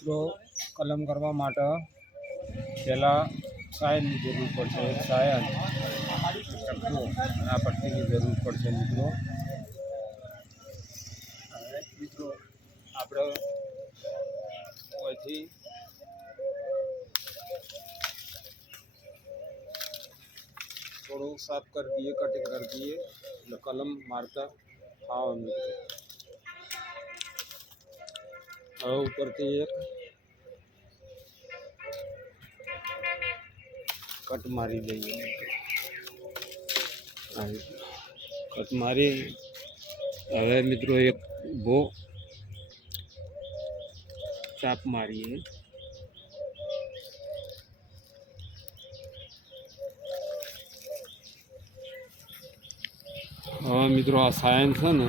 तो कलम करवा माटे पहला सायननी जरूर पड़शे। एक सायन, टक्को आ पट्टीनी जरूर पड़शे मित्रों। मित्रों આપણે અહીંથી થોડું સાફ કરી દઈએ, કટિંગ કરી દઈએ એટલે કલમ મારતા આવે મિત્રો। હવે ઉપરથી એક કટ મારી દઈએ। કટ મારી હવે મિત્રો એક ભો ચાપ મારીએ। હવે મિત્રો આ સાયન છે ને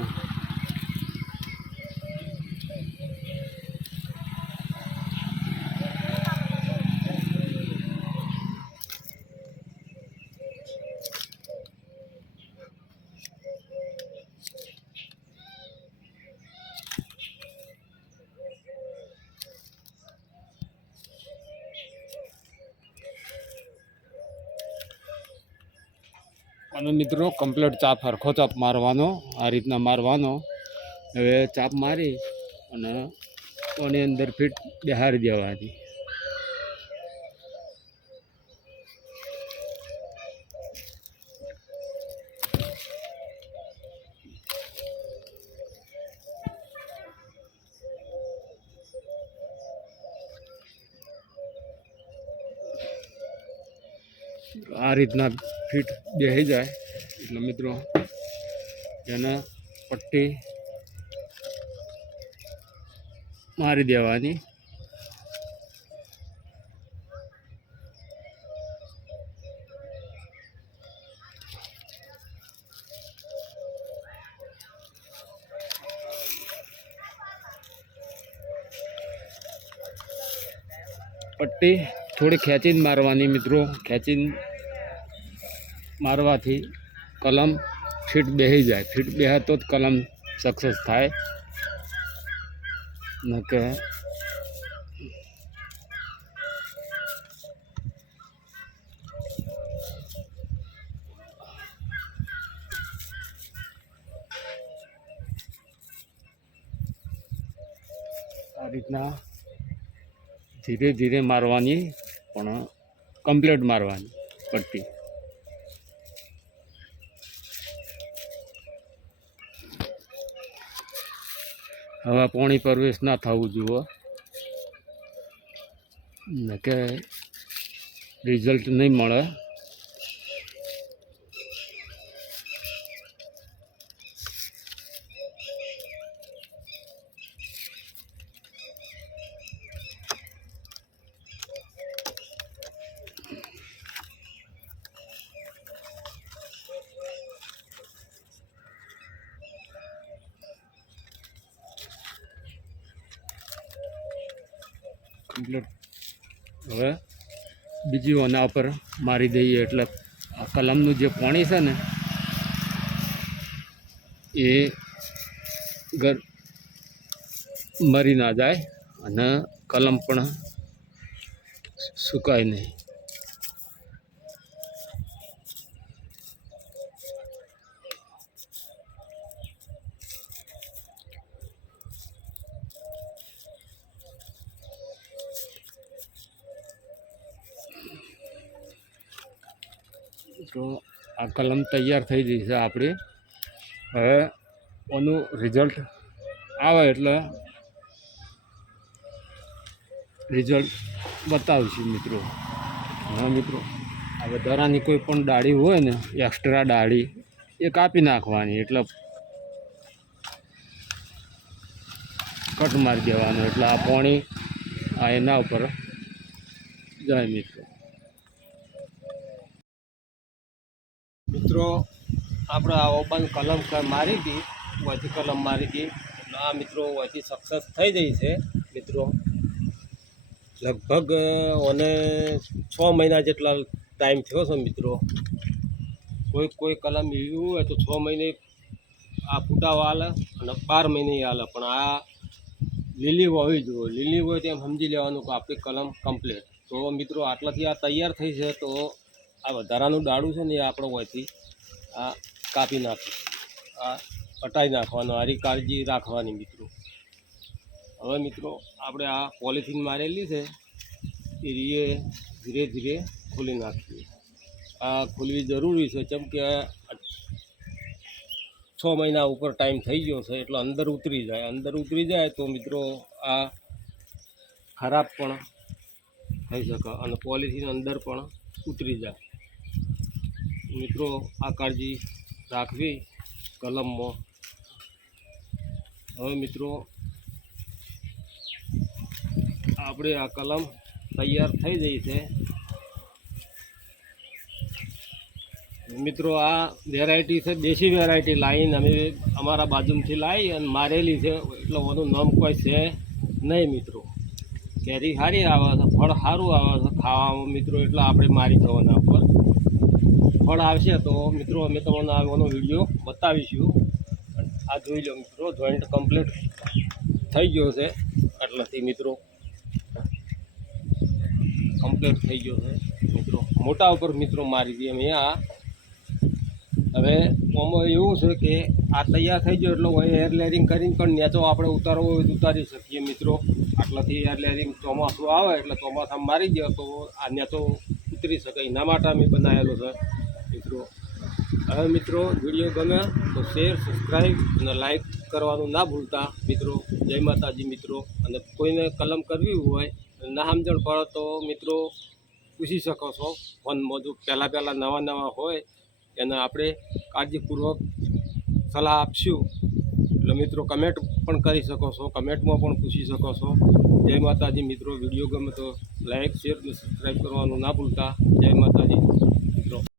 અને મિત્રો કમ્પ્લીટ ચાપ હરખો ચાપ મારવાનો, આ રીતના મારવાનો। હવે ચાપ મારી અને કોની અંદર ફીટ બેહારી દેવાની। આ રીતના ફીટ બેસી જાય એટલે મિત્રો એને પટ્ટી મારી દેવાની। પટ્ટી થોડી ખેંચીને મારવાની મિત્રો। ખેંચીને મારવાથી કલમ ફીટ બેસી જાય। ફીટ બેસે તો જ કલમ સક્સેસ થાય। ન કે આ રીતના ધીરે ધીરે મારવાની પણ કમ્પ્લીટ મારવાની પટ્ટી। હવે પાણી પ્રવેશ ના થવું જોઈએ ને કે રિઝલ્ટ નહીં મળે। કમ્પ્લીટ હવે બીજી ઓના ઉપર મારી દઈએ એટલે આ કલમનું જે પાણી છે ને એ મરી ના જાય અને કલમ પણ સુકાય નહીં। તો આ કલમ તૈયાર થઈ ગઈ છે આપણી। હવે ઓનું રિઝલ્ટ આવે એટલે રિઝલ્ટ બતાવશું મિત્રો। હા મિત્રો આ વધારાની કોઈ પણ ડાળી હોય ને એક્સ્ટ્રા ડાળી એ કાપી નાખવાની એટલે કટ મારી દેવાનું એટલે આ પાણી આ એના ઉપર જાય મિત્રો। મિત્રો આપણે આ ઓપન કલમ મારી હતી, વહીથી કલમ મારી હતી એટલે આ મિત્રો વહીથી સક્સેસ થઈ ગઈ છે મિત્રો। લગભગ ઓને 6 મહિના જેટલા ટાઈમ થયો છે મિત્રો। કોઈ કલમ એવી હોય તો 6 મહિને આ ફૂટાવા હાલે અને 12 મહિને હાલે, પણ આ લીલી હોવી જોઈએ. લીલી હોય તેમ સમજી લેવાનું કે આપણી કલમ કમ્પ્લીટ. તો મિત્રો આટલાથી આ તૈયાર થઈ છે. તો આ વધારાનું ડાળું છે ને એ આપણે હોયથી આ કાપી નાખીએ, આ હટાવી નાખવાનું. આરી કાળજી રાખવાની મિત્રો. હવે મિત્રો આપણે આ પોલિથીન મારેલી છે એ રીએ ધીરે ધીરે ખોલી નાખીએ. આ ખોલવી જરૂરી છે કેમ કે 6 મહિના ઉપર ટાઈમ થઈ ગયો છે એટલે અંદર ઉતરી જાય. અંદર ઉતરી જાય તો મિત્રો આ ખરાબ પણ થઈ શકે અને પોલિથીન અંદર પણ ઉતરી જાય. મિત્રો આ કાળજી રાખવી કલમમાં. હવે મિત્રો આપણે આ કલમ તૈયાર થઈ ગઈ છે. મિત્રો આ વેરાયટી છે દેશી વેરાયટી લાવીને અમે અમારા બાજુમાંથી લાવી અને મારેલી છે એટલે એનું નામ કોઈ છે નહીં મિત્રો. કેરી સારી આવે છે, ફળ સારું આવે છે ખાવામાં મિત્રો, એટલે આપણે મારી જવાના ઉપર ફળ આવશે તો મિત્રો અમે તમને આનો વિડીયો બતાવીશું. આ જોઈ લો મિત્રો, જોઈન્ટ કમ્પ્લીટ થઈ ગયો છે. એટલાથી મિત્રો કમ્પ્લીટ થઈ ગયો છે મિત્રો. મોટા ઉપર મિત્રો મારી દઈએ અમે આ. હવે આમાં એવું છે કે આ તૈયાર થઈ ગયો એટલે હોય એર લેરિંગ કરીને પણ નેચો આપણે ઉતારવો હોય તો ઉતારી શકીએ મિત્રો. આટલાથી એર લેરિંગ ચોમાસું આવે એટલે ચોમાસામાં મારી દે તો આ નેચો ઉતરી શકે, એના માટે અમે બનાવેલો છે મિત્રો. હવે મિત્રો વિડીયો ગમે તો શેર, સબસ્ક્રાઈબ અને લાઈક કરવાનું ના ભૂલતા મિત્રો. જય માતાજી મિત્રો. અને કોઈને કલમ કરવી હોય ના સમજણ પડે તો મિત્રો પૂછી શકો છો ફોનમાં. જો પહેલાં નવા હોય એને આપણે કાળજીપૂર્વક સલાહ આપશું. એટલે મિત્રો કમેન્ટ પણ કરી શકો છો, કમેન્ટમાં પણ પૂછી શકો છો. જય માતાજી મિત્રો. વિડીયો ગમે તો લાઈક, શેર અને સબસ્ક્રાઈબ કરવાનું ના ભૂલતા. જય માતાજી મિત્રો.